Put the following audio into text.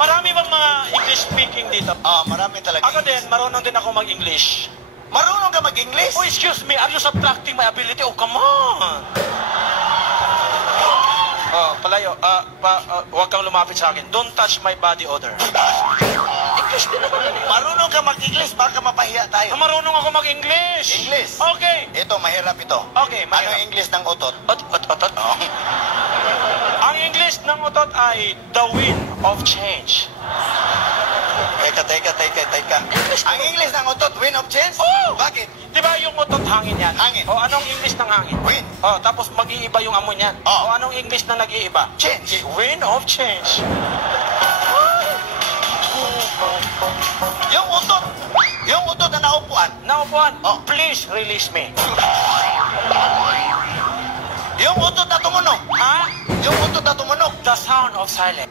Marami bang mga English speaking dito? Marami talaga. Ako din, marunong din ako mag-English. Marunong ka mag-English? Oh, excuse me, are you subtracting my ability? Oh, come on! Palayo, huwag kang lumapit sa akin. Don't touch my body odor. English din naman. Marunong ka mag-English, baka mapahiya tayo. Marunong ako mag-English. English? Okay. Ito, mahirap ito. Okay, mahirap. Ano English ng utot? Otot? Ang English ng utot ay the wind of change. Teka. Ang English ng utot, wind of change? Oh! Bakit? Di ba yung utot hangin yan? Hangin. O anong English ng hangin? Wind. Tapos mag-iiba yung amoy niyan. Oh. O anong English na nag-iiba? Change. Wind of change. Yung utot na naupuan. Naupuan, Oh. please release me. Yung utot na tumunog. Ha? Yung utot na tumunog. The sound of silence.